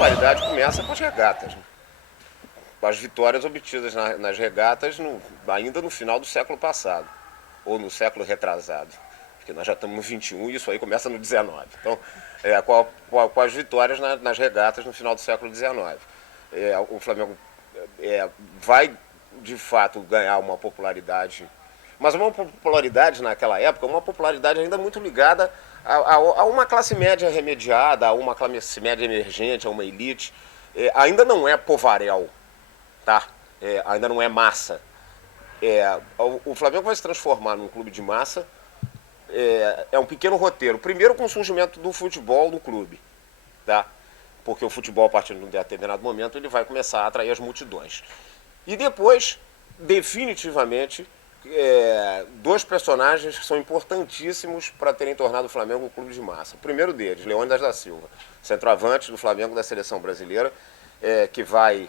popularidade começa com as regatas, né? Com as vitórias obtidas nas regatas ainda no final do século passado, ou no século retrasado, porque nós já estamos no 21 e isso aí começa no 19. Então, com as vitórias nas regatas no final do século 19. O Flamengo vai, de fato, ganhar uma popularidade, mas uma popularidade naquela época, uma popularidade ainda muito ligada a uma classe média remediada, a uma classe média emergente, a uma elite. Ainda não é povaréu, tá? Ainda não é massa. O Flamengo vai se transformar num clube de massa. É um pequeno roteiro. Primeiro com o surgimento do futebol no clube, tá? Porque o futebol, a partir de um determinado momento, ele vai começar a atrair as multidões. E depois, definitivamente, dois personagens que são importantíssimos para terem tornado o Flamengo um clube de massa. O primeiro deles, Leônidas da Silva, centroavante do Flamengo da seleção brasileira, que vai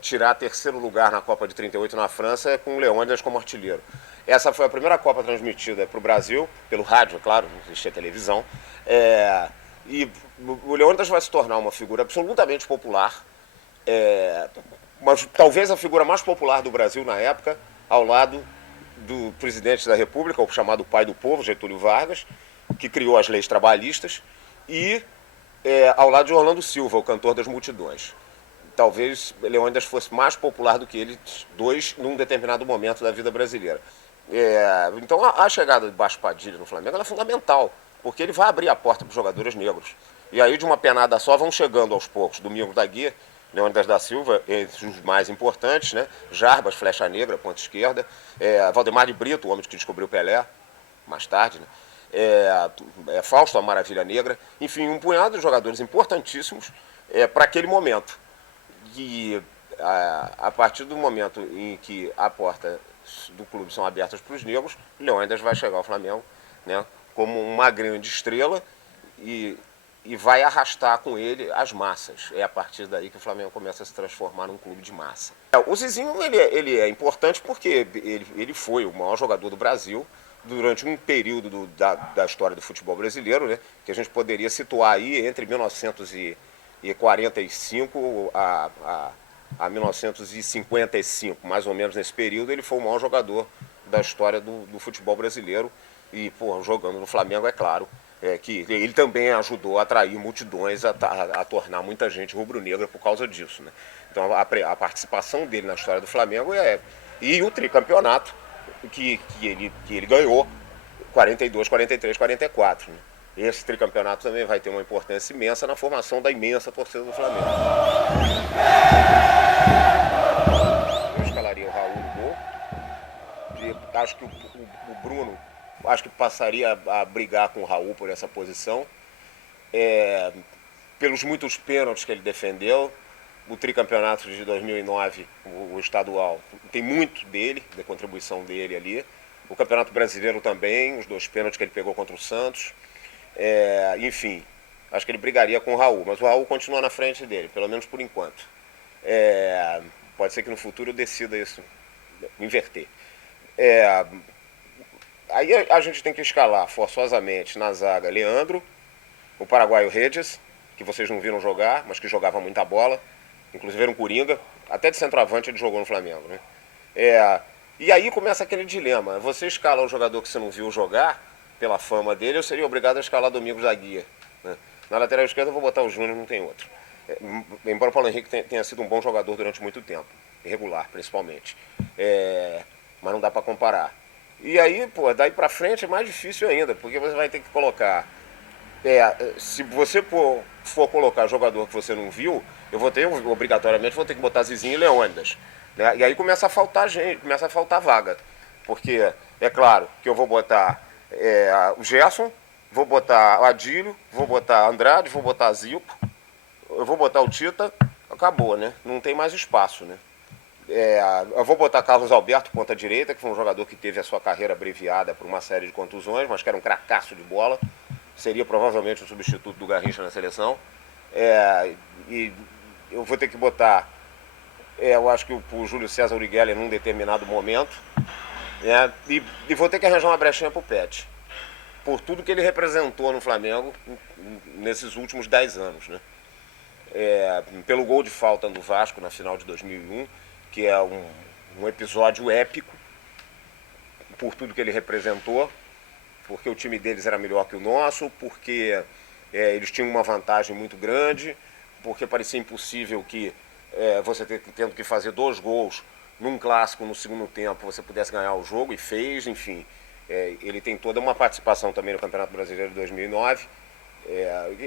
tirar terceiro lugar na Copa de 38 na França, com o Leônidas como artilheiro. Essa foi a primeira Copa transmitida para o Brasil, pelo rádio, claro, não existia televisão. E o Leônidas vai se tornar uma figura absolutamente popular, mas talvez a figura mais popular do Brasil na época, ao lado do presidente da República, o chamado pai do povo, Getúlio Vargas, que criou as leis trabalhistas, e ao lado de Orlando Silva, o cantor das multidões. Talvez Leônidas fosse mais popular do que eles dois num determinado momento da vida brasileira. Então a chegada de Baixo Padilha no Flamengo é fundamental, porque ele vai abrir a porta para os jogadores negros. E aí de uma penada só vão chegando aos poucos Domingos da Guia, Leônidas da Silva, entre os mais importantes, né? Jarbas, flecha negra, ponta esquerda, Valdemar de Brito, o homem que descobriu Pelé, mais tarde, né? Fausto, a Maravilha Negra, enfim, um punhado de jogadores importantíssimos para aquele momento. E a partir do momento em que a porta do clube são abertas para os negros, Leônidas vai chegar ao Flamengo, né, como uma grande estrela e vai arrastar com ele as massas. É a partir daí que o Flamengo começa a se transformar num clube de massa. O Zizinho ele é importante porque ele foi o maior jogador do Brasil durante um período da história do futebol brasileiro, né, que a gente poderia situar aí entre 1945 a 1955, mais ou menos nesse período. Ele foi o maior jogador da história do futebol brasileiro e, jogando no Flamengo, é claro, que ele também ajudou a atrair multidões, a tornar muita gente rubro-negra por causa disso, né? Então a participação dele na história do Flamengo e o tricampeonato que ele ganhou, 42, 43, 44, né? Esse tricampeonato também vai ter uma importância imensa na formação da imensa torcida do Flamengo. Eu escalaria o Raul no gol. Acho que o Bruno passaria a brigar com o Raul por essa posição. Pelos muitos pênaltis que ele defendeu. O tricampeonato de 2009, o estadual, tem muito dele, da contribuição dele ali. O Campeonato Brasileiro também, os 2 pênaltis que ele pegou contra o Santos. Enfim, acho que ele brigaria com o Raul, mas o Raul continua na frente dele, pelo menos por enquanto. Pode ser que no futuro eu decida isso, inverter. Aí a gente tem que escalar forçosamente na zaga Leandro, o paraguaio Regis, que vocês não viram jogar, mas que jogava muita bola, inclusive era um coringa, até de centroavante ele jogou no Flamengo, né? E aí começa aquele dilema: você escala um jogador que você não viu jogar, pela fama dele, eu seria obrigado a escalar Domingos da Guia, né? Na lateral esquerda eu vou botar o Júnior, não tem outro. Embora o Paulo Henrique tenha sido um bom jogador durante muito tempo, irregular principalmente, mas não dá para comparar. E aí, daí para frente é mais difícil ainda, porque você vai ter que colocar, se você for colocar jogador que você não viu, obrigatoriamente vou ter que botar Zizinho e Leônidas, né? E aí começa a faltar gente, começa a faltar vaga, porque é claro que eu vou botar o Gerson, vou botar o Adílio, vou botar Andrade, vou botar Zico, eu vou botar o Tita, acabou, né? Não tem mais espaço, né? Eu vou botar Carlos Alberto, ponta direita, que foi um jogador que teve a sua carreira abreviada por uma série de contusões, mas que era um cracaço de bola, seria provavelmente o substituto do Garrincha na seleção. E eu vou ter que botar, eu acho que o Júlio César Urigelli num determinado momento, e vou ter que arranjar uma brechinha pro Pet, por tudo que ele representou no Flamengo nesses últimos 10 anos, né? pelo gol de falta do Vasco na final de 2001, que é um episódio épico por tudo que ele representou, porque o time deles era melhor que o nosso, porque eles tinham uma vantagem muito grande, porque parecia impossível que você tendo que fazer 2 gols num clássico no segundo tempo você pudesse ganhar o jogo, e fez, enfim. Ele tem toda uma participação também no Campeonato Brasileiro de 2009.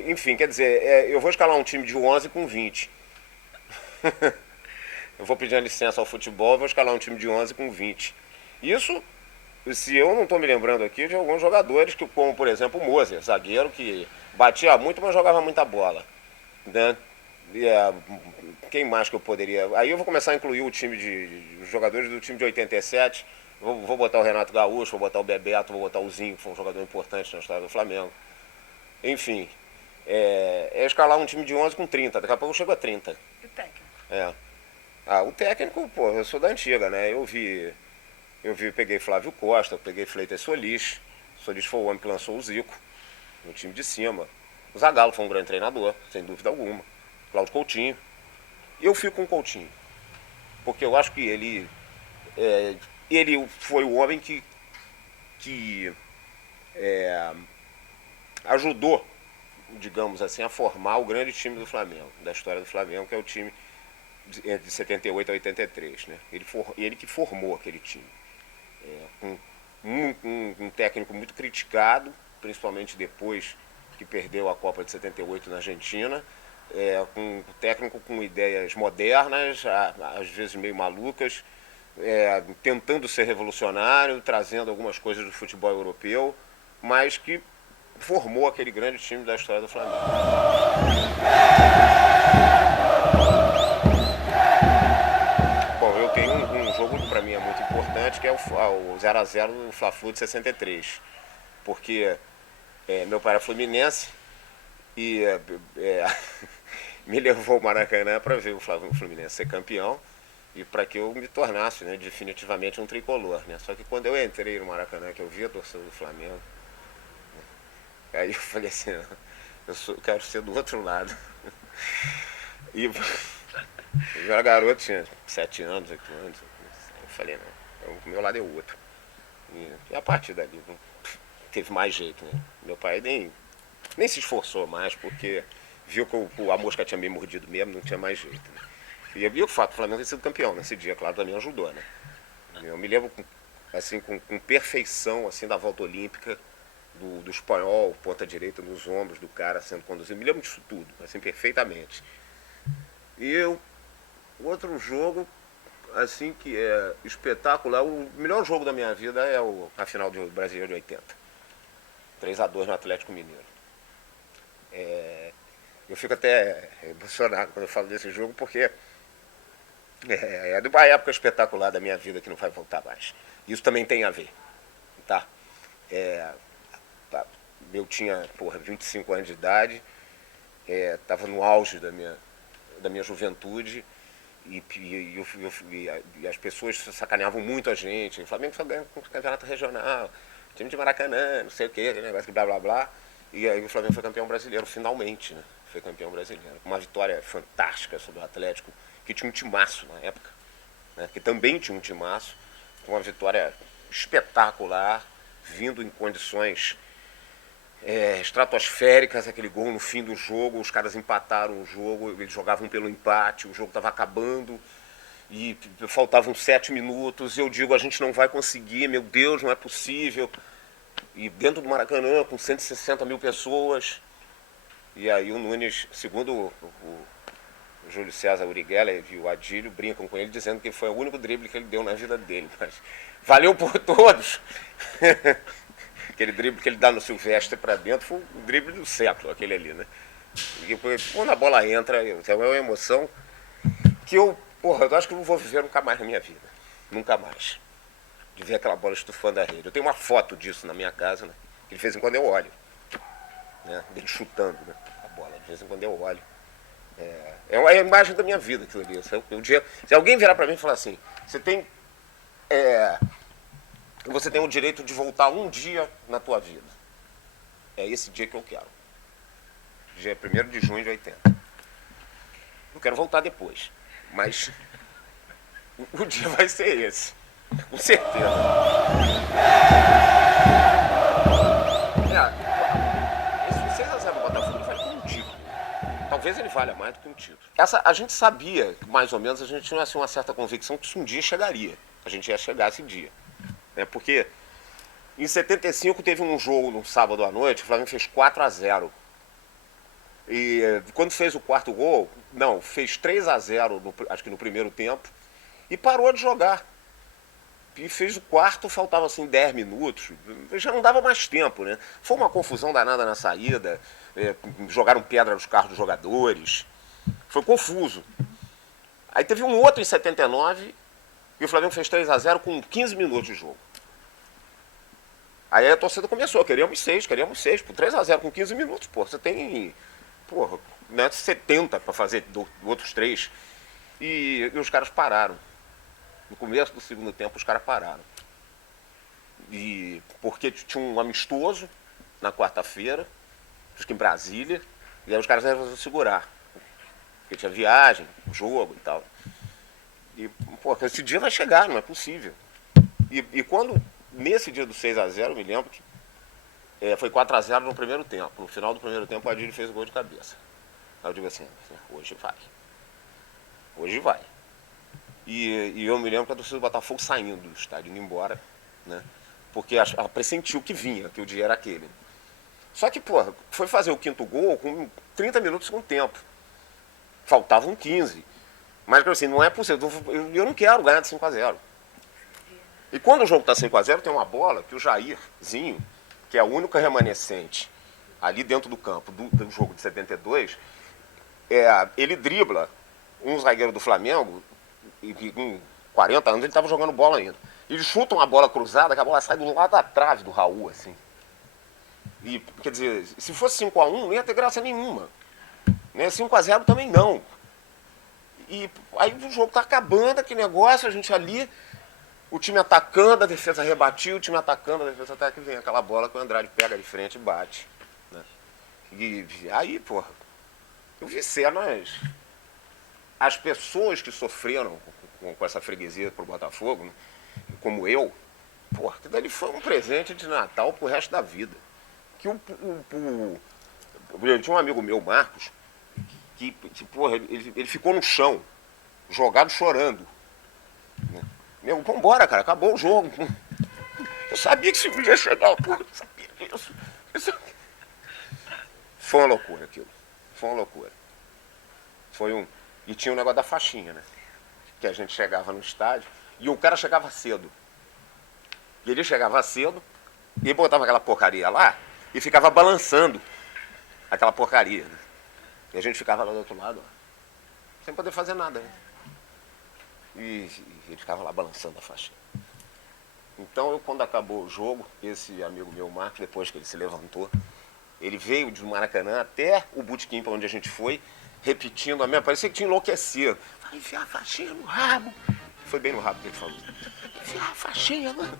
Enfim, quer dizer, eu vou escalar um time de 11 com 20. Eu vou pedir uma licença ao futebol, vou escalar um time de 11 com 20. Isso, se eu não estou me lembrando aqui de alguns jogadores, como por exemplo o Moser, zagueiro que batia muito, mas jogava muita bola, né? Quem mais que eu poderia... Aí eu vou começar a incluir o time de jogadores do time de 87. Vou botar o Renato Gaúcho, vou botar o Bebeto, vou botar o Zinho, que foi um jogador importante na história do Flamengo. Enfim, escalar um time de 11 com 30. Daqui a pouco eu chego a 30. E o técnico? O técnico, pô, eu sou da antiga, né? Peguei Flávio Costa, peguei Fleitas Solis. Solis foi o homem que lançou o Zico no time de cima. O Zagallo foi um grande treinador, sem dúvida alguma. Cláudio Coutinho. Eu fico com o Coutinho, porque eu acho que ele foi o homem que ajudou, digamos assim, a formar o grande time do Flamengo, da história do Flamengo, que é o time de 78 a 83. Né? Ele que formou aquele time. Um técnico muito criticado, principalmente depois que perdeu a Copa de 78 na Argentina. Um técnico com ideias modernas, às vezes meio malucas, tentando ser revolucionário, trazendo algumas coisas do futebol europeu, mas que formou aquele grande time da história do Flamengo. Bom, eu tenho um jogo que para mim é muito importante, que é o 0x0 do Fla-Flu de 63, porque meu pai era fluminense e me levou ao Maracanã para ver o Fluminense ser campeão e para que eu me tornasse, né, definitivamente um tricolor. Né? Só que quando eu entrei no Maracanã, que eu vi a torcida do Flamengo, aí eu falei assim, eu quero ser do outro lado. E eu era garoto, tinha 7 anos, 8 anos. Eu falei, não, o meu lado é o outro. E a partir dali não teve mais jeito. Né? Meu pai nem se esforçou mais, porque viu que a mosca tinha me mordido mesmo, não tinha mais jeito. Né? E o fato do Flamengo ter sido campeão nesse dia, claro, também ajudou. Né? Eu me lembro assim, com perfeição assim, da volta olímpica, do espanhol, ponta direita nos ombros do cara sendo conduzido. Me lembro disso tudo, assim, perfeitamente. E outro jogo, assim, que é espetacular, o melhor jogo da minha vida é a final do Brasileiro de 80. 3x2 no Atlético Mineiro. Eu fico até emocionado quando eu falo desse jogo, porque é de uma época espetacular da minha vida que não vai voltar mais. Isso também tem a ver, tá? Eu tinha, 25 anos de idade, estava no auge da minha juventude, e as pessoas sacaneavam muito a gente. O Flamengo só ganha com o campeonato regional, time de Maracanã, não sei o que, negócio blá blá blá. E aí o Flamengo foi campeão brasileiro, finalmente, né? Foi campeão brasileiro. Com uma vitória fantástica sobre o Atlético, que tinha um timaço na época, né? Que também tinha um timaço. Uma vitória espetacular, vindo em condições estratosféricas, aquele gol no fim do jogo, os caras empataram o jogo, eles jogavam pelo empate, o jogo estava acabando e faltavam 7 minutos, e eu digo, a gente não vai conseguir, meu Deus, não é possível. E dentro do Maracanã, com 160 mil pessoas, e aí o Nunes, segundo o Júlio César Uriguela e o Adílio, brincam com ele, dizendo que foi o único drible que ele deu na vida dele, mas valeu por todos. Aquele drible que ele dá no Silvestre para dentro foi o drible do século, aquele ali, né? E quando a bola entra, é uma emoção que eu acho que não vou viver nunca mais na minha vida. Nunca mais. De ver aquela bola estufando a rede. Eu tenho uma foto disso na minha casa, né? Que de vez em quando eu olho. Né? Dele chutando, né? A bola. De vez em quando eu olho. É a imagem da minha vida aquilo ali. Se alguém virar para mim e falar assim, você tem o direito de voltar um dia na tua vida. É esse dia que eu quero. Dia 1º de junho de 80. Eu quero voltar depois. Mas o dia vai ser esse. Com certeza. Esse 6x0 do Botafogo ele vale como um título. Talvez ele valha mais do que um título. A gente sabia, mais ou menos, a gente tinha assim, uma certa convicção que isso um dia chegaria. A gente ia chegar esse dia. Porque em 75 teve um jogo no sábado à noite, o Flamengo fez 4x0. E quando fez o quarto gol, fez 3x0, acho que no primeiro tempo, e parou de jogar. E fez o quarto, faltava assim 10 minutos, já não dava mais tempo, né? Foi uma confusão danada na saída, jogaram pedra nos carros dos jogadores, foi confuso. Aí teve um outro em 79, e o Flamengo fez 3x0 com 15 minutos de jogo. Aí a torcida começou, queríamos 6, por 3x0 com 15 minutos, pô, você tem, 70 para fazer outros 3. E os caras pararam. No começo do segundo tempo, os caras pararam. E porque tinha um amistoso na quarta-feira, acho que em Brasília, e aí os caras resolveram segurar. Porque tinha viagem, jogo e tal. E, esse dia vai chegar, não é possível. E quando, nesse dia do 6x0, eu me lembro que foi 4x0 no primeiro tempo. No final do primeiro tempo, o Adílio fez o gol de cabeça. Aí eu digo assim, hoje vai. Hoje vai. E eu me lembro que a torcida do Botafogo saindo do estádio, indo embora, né? Porque ela pressentiu que vinha, que o dia era aquele. Só que, foi fazer o quinto gol com 30 minutos com tempo. Faltavam 15. Mas, assim, não é possível. Eu não quero ganhar de 5x0. E quando o jogo está 5x0, tem uma bola que o Jairzinho, que é a única remanescente ali dentro do campo do jogo de 72, ele dribla um zagueiro do Flamengo, e com 40 anos ele estava jogando bola ainda. Ele chuta uma bola cruzada, que a bola sai do lado da trave do Raul, assim. E, quer dizer, se fosse 5x1, não ia ter graça nenhuma. Né? 5x0 também não. E aí o jogo tá acabando, aquele negócio, a gente ali, o time atacando, a defesa rebatia, o time atacando, a defesa até que vem aquela bola que o Andrade pega de frente e bate. Né? E aí, eu vi cenas. As pessoas que sofreram com essa freguesia pro Botafogo, né, como eu, que dali foi um presente de Natal pro resto da vida. Que tinha um amigo meu, Marcos, que ele ficou no chão, jogado chorando. Meu, vambora, cara, acabou o jogo. Eu sabia que isso podia chegar, eu sabia disso. Foi uma loucura aquilo. Foi uma loucura. E tinha o negócio da faixinha, né? Que a gente chegava no estádio e o cara chegava cedo. E ele chegava cedo e botava aquela porcaria lá e ficava balançando aquela porcaria, né? E a gente ficava lá do outro lado, sem poder fazer nada, né? E ele ficava lá balançando a faixinha. Então, quando acabou o jogo, esse amigo meu, Marcos, depois que ele se levantou, ele veio de Maracanã até o botequim para onde a gente foi, repetindo a mesma, parecia que tinha enlouquecido. Vai enfiar a faixinha no rabo. Foi bem no rabo que ele falou. Enfiar a faixinha, mano.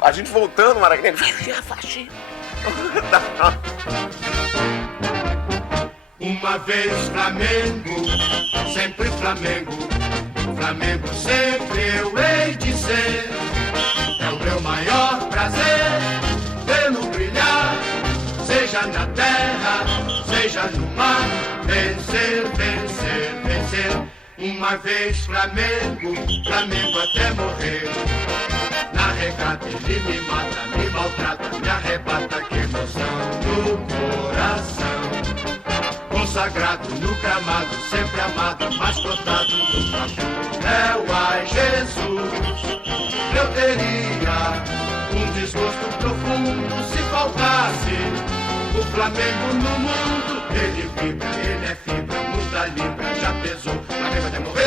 A gente voltando, Maracanã, vai enfiar a faixinha. Uma vez Flamengo, sempre Flamengo. Flamengo sempre eu hei de ser. É o meu maior prazer vê-lo brilhar, seja na terra, seja no mar. Vencer, vencer, vencer. Uma vez Flamengo, Flamengo até morrer. Na regata ele me mata, me maltrata, me arrebata, que emoção no coração. Consagrado no gramado, sempre amado, mas cotado no Flamengo. É o ai Jesus, eu teria um desgosto profundo se faltasse o Flamengo no mundo. Ele vibra, ele é fibra, muita libra, já pesou, Flamengo até morrer.